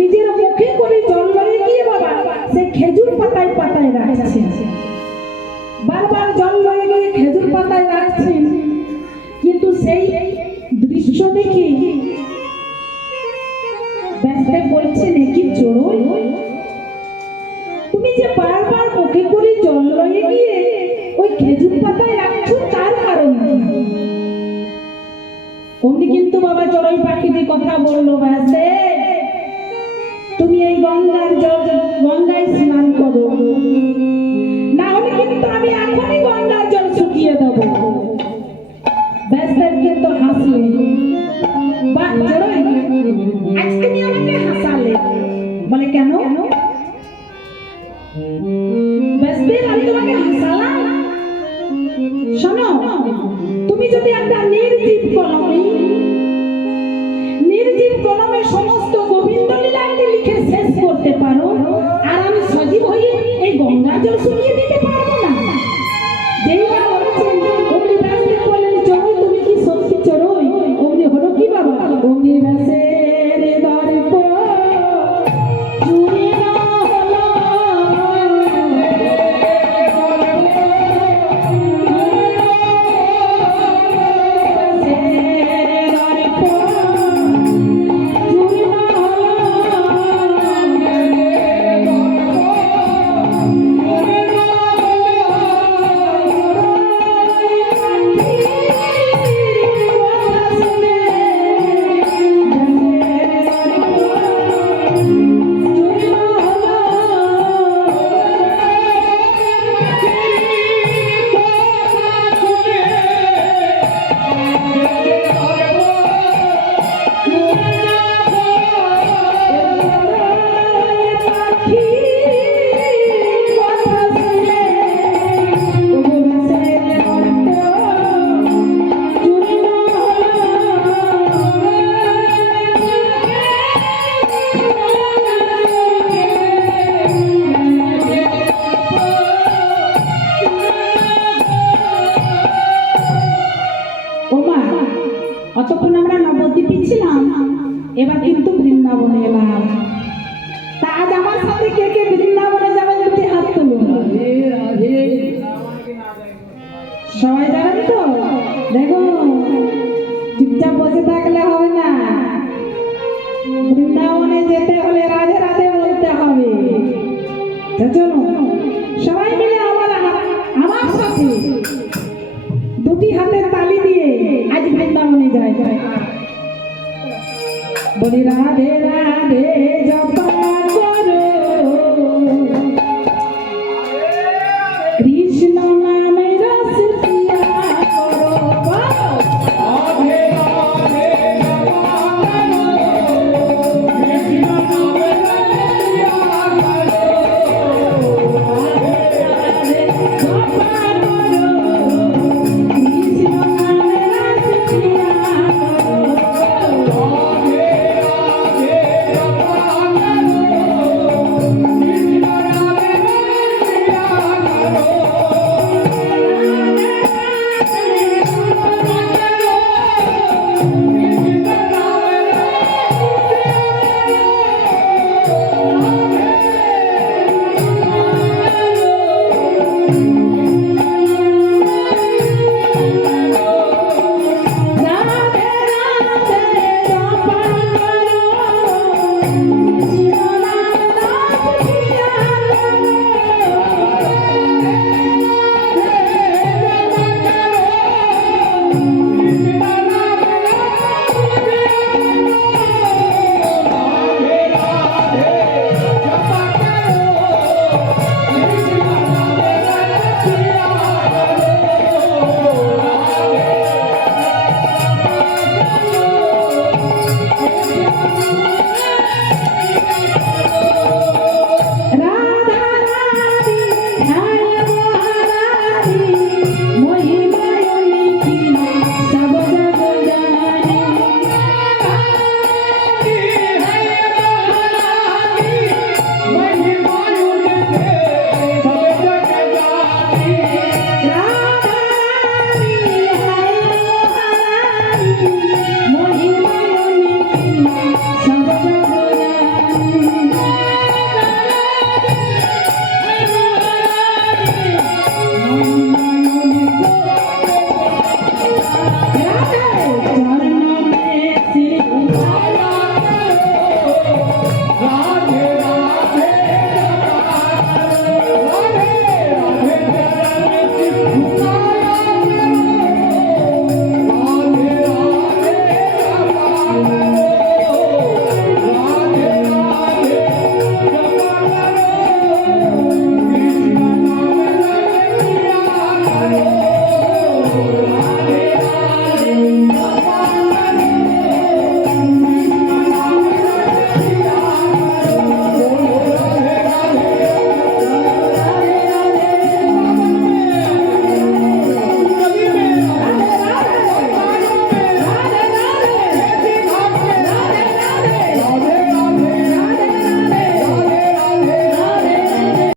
নিজের মুখে করে জল লয়ে গিয়ে বাবা সে খেজুর পাতায় পাতায় রাখছে, বারবার জল লয়ে গিয়ে খেজুর পাতায় রাখছেন। কিন্তু সেই দৃশ্য দেখে ব্যাসদেব বলছেন, কি চড়ুই, তুমি যে বারবার মুখে করে জল লয়ে গিয়ে ওই খেজুর পাতায় রাখছো, তার কারণ কি? অমনি কিন্তু বাবা চড়ুই পাখিদের কথা বললো, ব্যাসদেব তুমি এই গঙ্গার জল গঙ্গায় স্নান করো, না হলে কিন্তু আমি এখনই গঙ্গার জল শুকিয়ে দেবো। ব্যাসদেব কিন্তু হাসলেন, বাহ চড়ুই, আজ তুমি আমাকে হাসালে। বলে কেন? ব্যাসদেব আমি তোমাকে হাসালাম? শোনো, তুমি যদি একটা নির্জীব কলমে সমস্ত গোবিন্দ লীলাকে লিখে শেষ করতে পারো, আর আমি সজীব হয়ে এই গঙ্গা জল শুকিয়ে দিতে পারবো না। যেই বলেছেন অমনি ব্যাসদেব বলেন, চড়ুই তুমি কি সত্যি চড়ুই? অমনি হলো কি বাবা, অমনি ব্যাসের দর্প জুড়ে না হলো, অতক্ষণ আমরা নবদ্বীপে ছিলাম, এবার কিন্তু বৃন্দাবনে এলাম। তা আজ আমার সাথে কে কে বৃন্দাবনে যাবেন দুটি হাত তুলুন। সবাই যাবেন তো? দেখো চুপচাপ বসে থাকলে হবে না, বৃন্দাবনে যেতে হলে রাধে রাধে বলতে হবে। চলো সবাই মিলে আমার সাথে দুটি হাতের তালি দিয়ে আজ বৃন্দাবনে যাই। বলি রাধে রাধে জপা